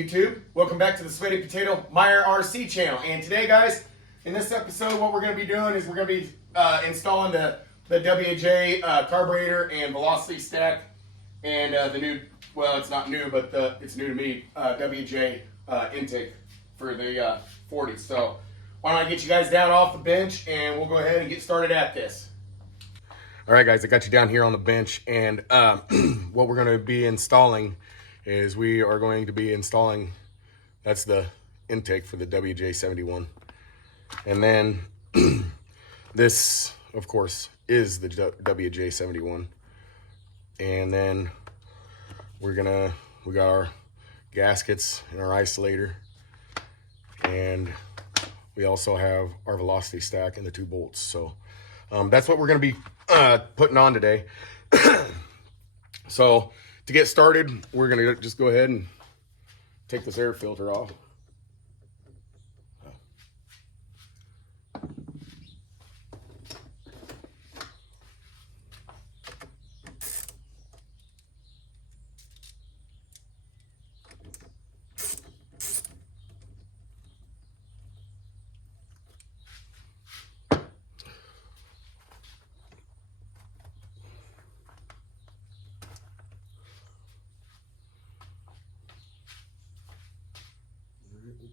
YouTube? Welcome back to the Sweaty Potato Meyer RC channel. And today, guys, in this episode, what we're going to be doing is we're going to be installing the WJ carburetor and velocity stack and the new, well, it's not new, but it's new to me, WJ intake for the 40. So why don't I get you guys down off the bench and we'll go ahead and get started at this. All right, guys, I got you down here on the bench, and what we're going to be installing is we are going to be installing, that's the intake for the WJ71. And then this, of course, is the WJ71. And then we got our gaskets and our isolator. And we also have our velocity stack and the 2 bolts. So that's what we're going to be putting on today. So to get started, we're going to just go ahead and take this air filter off.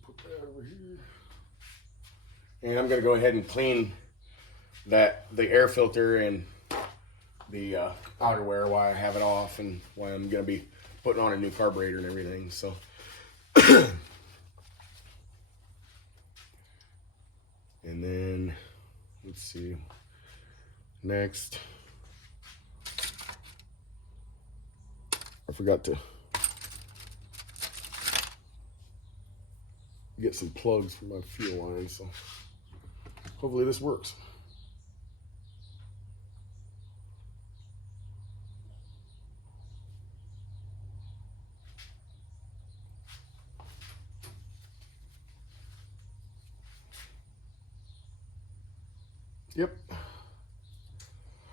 Put that over here. And I'm going to go ahead and clean the air filter and the outerwear while I have it off, and why I'm going to be putting on a new carburetor and everything. So and then let's see, next I forgot to get some plugs for my fuel line, so hopefully this works. Yep.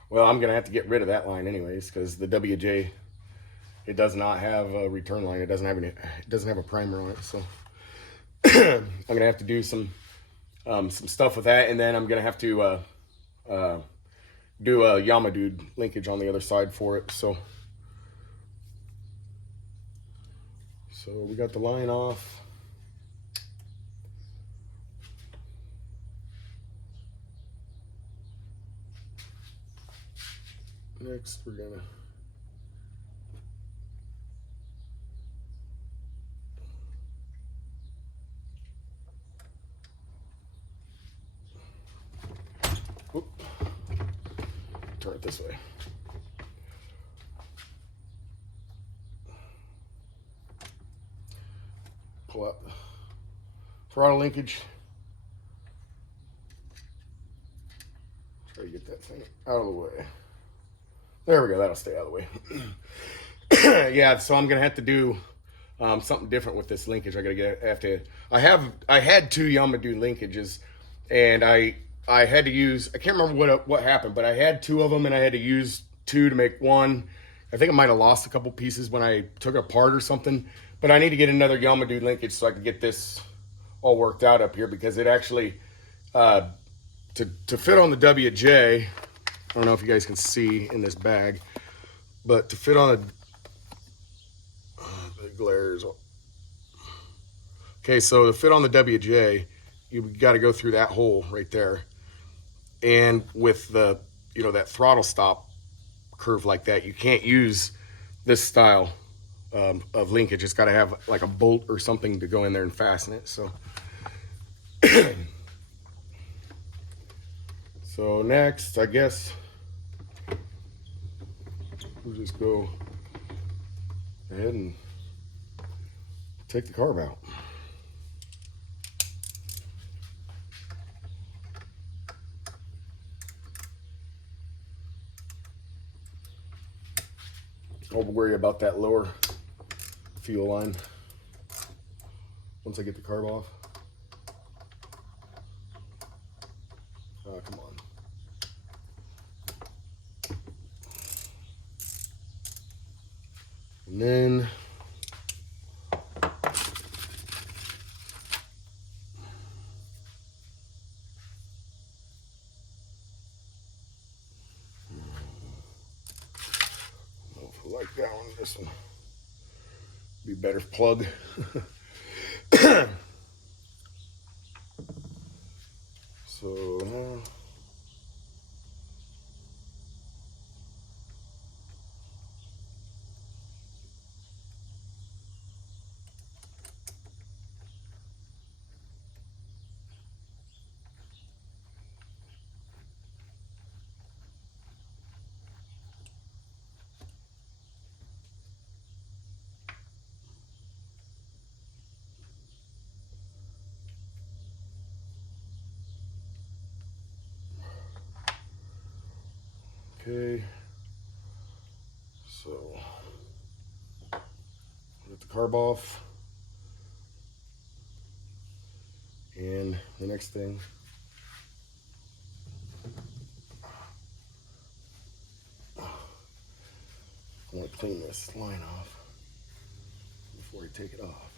Well, I'm gonna have to get rid of that line anyways, because the WJ, it does not have a return line. It doesn't have a primer on it, so I'm gonna have to do some stuff with that, and then I'm gonna have to do a Yamadude linkage on the other side for it. So we got the line off. Next, we're gonna turn it this way. Pull out the throttle linkage. Try to get that thing out of the way. There we go, that'll stay out of the way. Yeah, so I'm gonna have to do something different with this linkage. I had 2 Yamadude linkages, and I had to use, I can't remember what happened, but I had 2 of them and I had to use 2 to make 1. I think I might have lost a couple pieces when I took it apart or something, but I need to get another Yamadude linkage so I can get this all worked out up here, because it actually, to fit on the WJ, I don't know if you guys can see in this bag, but to fit on the glares. Okay, so to fit on the WJ, you got to go through that hole right there. And with the, that throttle stop curve like that, you can't use this style of linkage. It's got to have like a bolt or something to go in there and fasten it. So, so next, I guess we'll just go ahead and take the carb out. I'll worry about that lower fuel line once I get the carb off. Oh, come on. And then like that one. This one be better plug. So okay, so get the carb off, and the next thing, I want to clean this line off before I take it off.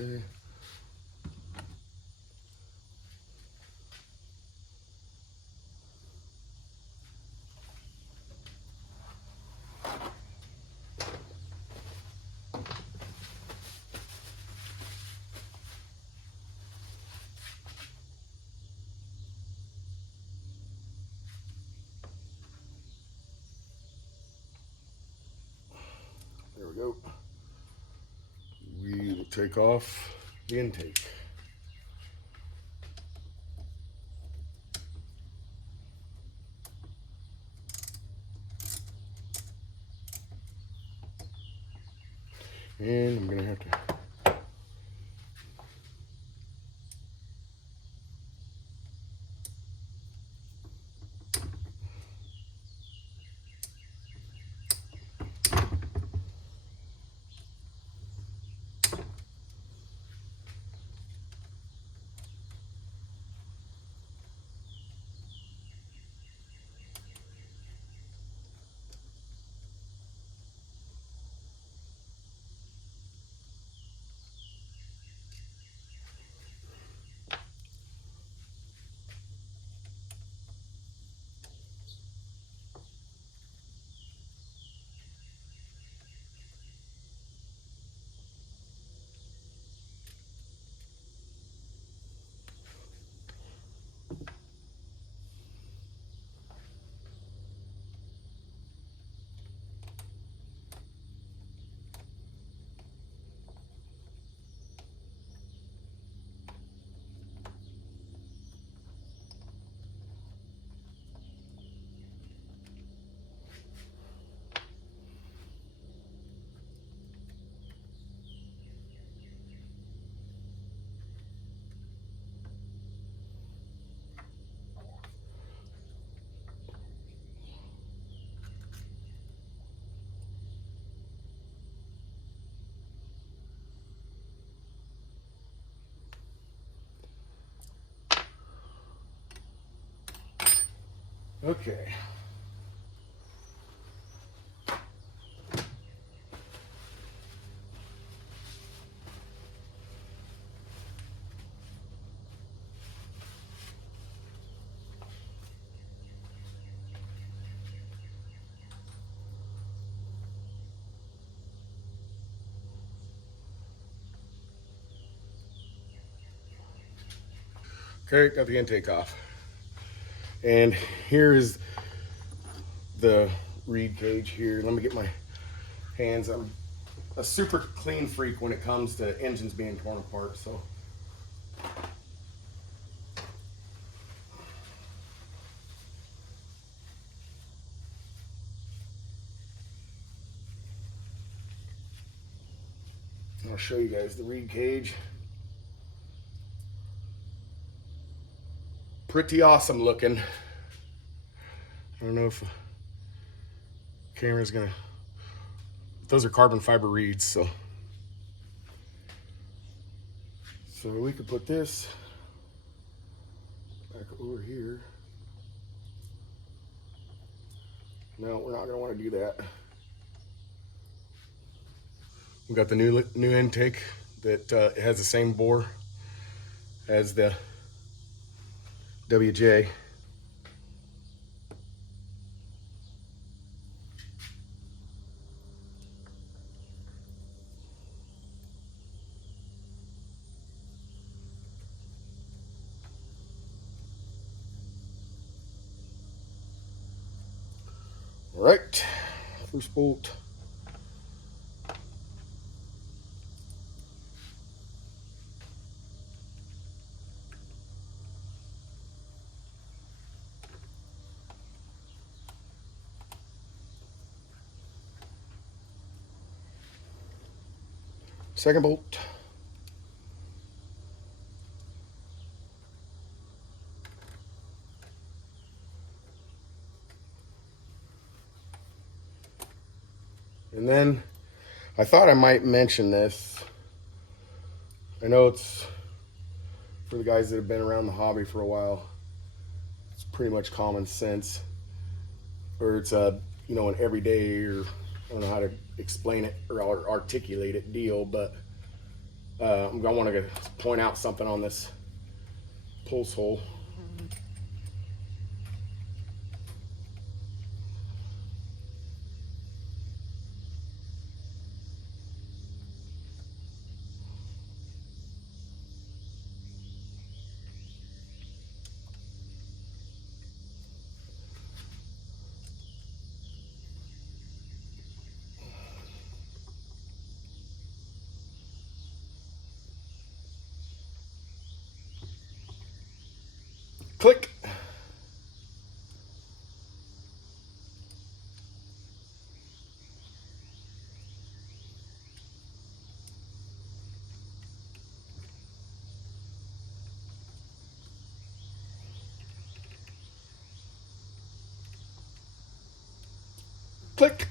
Okay. There we go. We will take off the intake. And I'm gonna have to okay. Okay, got the intake off. And here is the reed cage here. Let me get my hands. I'm a super clean freak when it comes to engines being torn apart, so. I'll show you guys the reed cage. Pretty awesome looking. I don't know if the camera's gonna, those are carbon fiber reeds, so we could put this back over here. No, we're not going to want to do that. We got the new intake that has the same bore as the WJ. All right, first bolt. Second bolt. And then I thought I might mention this. I know it's for the guys that have been around the hobby for a while. It's pretty much common sense, or it's a, you know, an everyday, or I don't know how to explain it or articulate it deal, but I want to point out something on this pulse hole. Click. Click.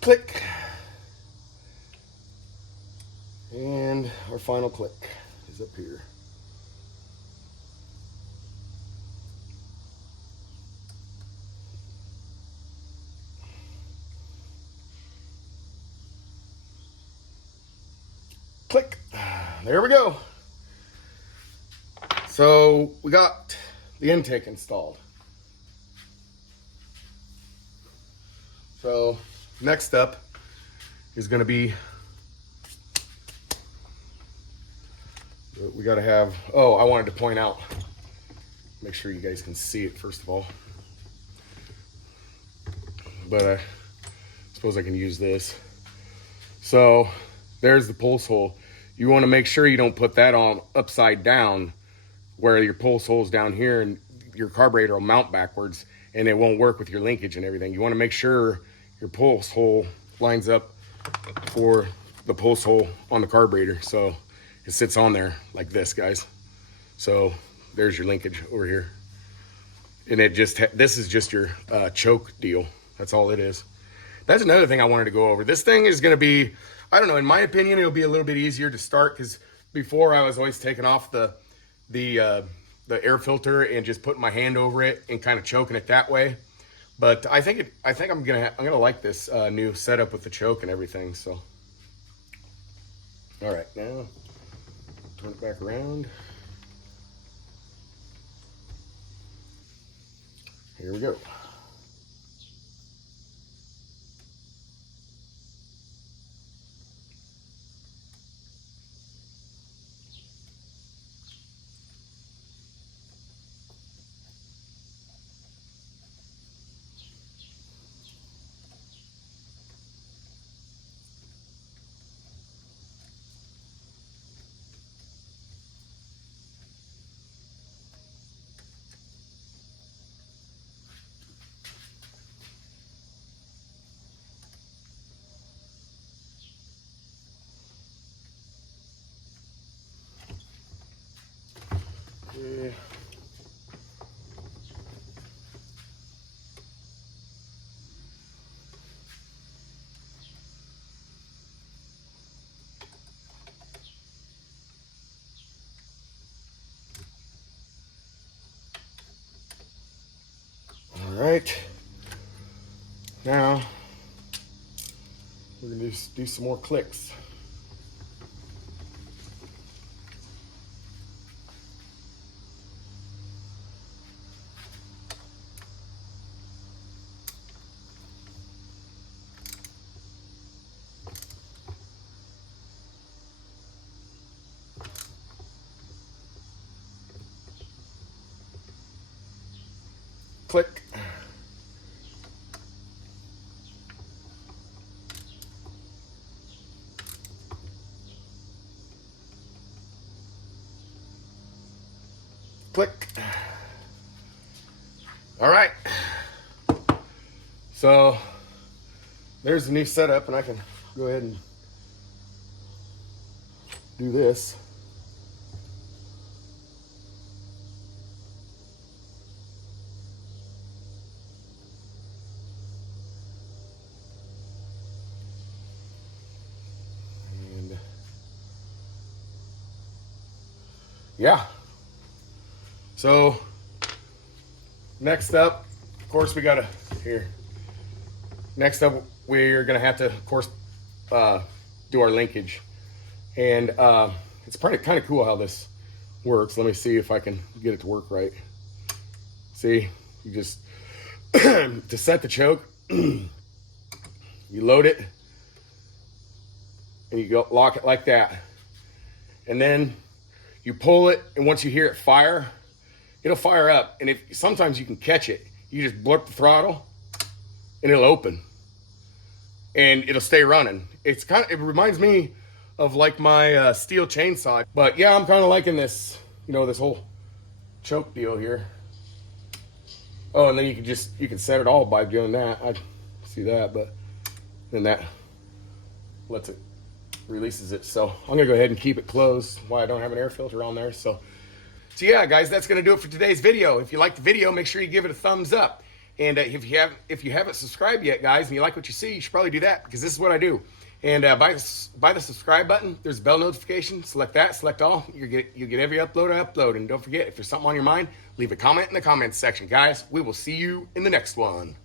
Click. And our final click is up here. Click. There we go. So we got the intake installed. So next up is going to be, we got to have, oh, I wanted to point out, make sure you guys can see it first of all, but I suppose I can use this. So there's the pulse hole. You want to make sure you don't put that on upside down where your pulse hole's down here and your carburetor will mount backwards and it won't work with your linkage and everything. You want to make sure your pulse hole lines up for the pulse hole on the carburetor. So it sits on there like this, guys. So there's your linkage over here. And it just, this is just your choke deal. That's all it is. That's another thing I wanted to go over. This thing is going to be, I don't know, in my opinion, it'll be a little bit easier to start, because before I was always taking off the air filter and just putting my hand over it and kind of choking it that way. But I think I'm gonna like this new setup with the choke and everything. So, all right, now turn it back around. Here we go. Yeah. right, now we're gonna do some more clicks. Click. Click. All right. So there's the new setup, and I can go ahead and do this. And yeah. So next up, of course, we gotta here. Next up, we're gonna have to, of course, do our linkage, and it's pretty kind of cool how this works. Let me see if I can get it to work right. See, you just to set the choke, you load it, and you go lock it like that, and then you pull it, and once you hear it fire, it'll fire up. And if sometimes you can catch it, you just blurp the throttle, and it'll open, and it'll stay running. It reminds me of like my steel chainsaw. But yeah, I'm kind of liking this, you know, this whole choke deal here. Oh, and then you can set it all by doing that. I see that, but then that lets it, releases it. So I'm gonna go ahead and keep it closed. Why I don't have an air filter on there. So yeah, guys, that's gonna do it for today's video. If you liked the video, make sure you give it a thumbs up. And if you haven't subscribed yet, guys, and you like what you see, you should probably do that, because this is what I do. And by the subscribe button, there's a bell notification. Select that, select all. You get every upload I upload. And don't forget, if there's something on your mind, leave a comment in the comments section. Guys, we will see you in the next one.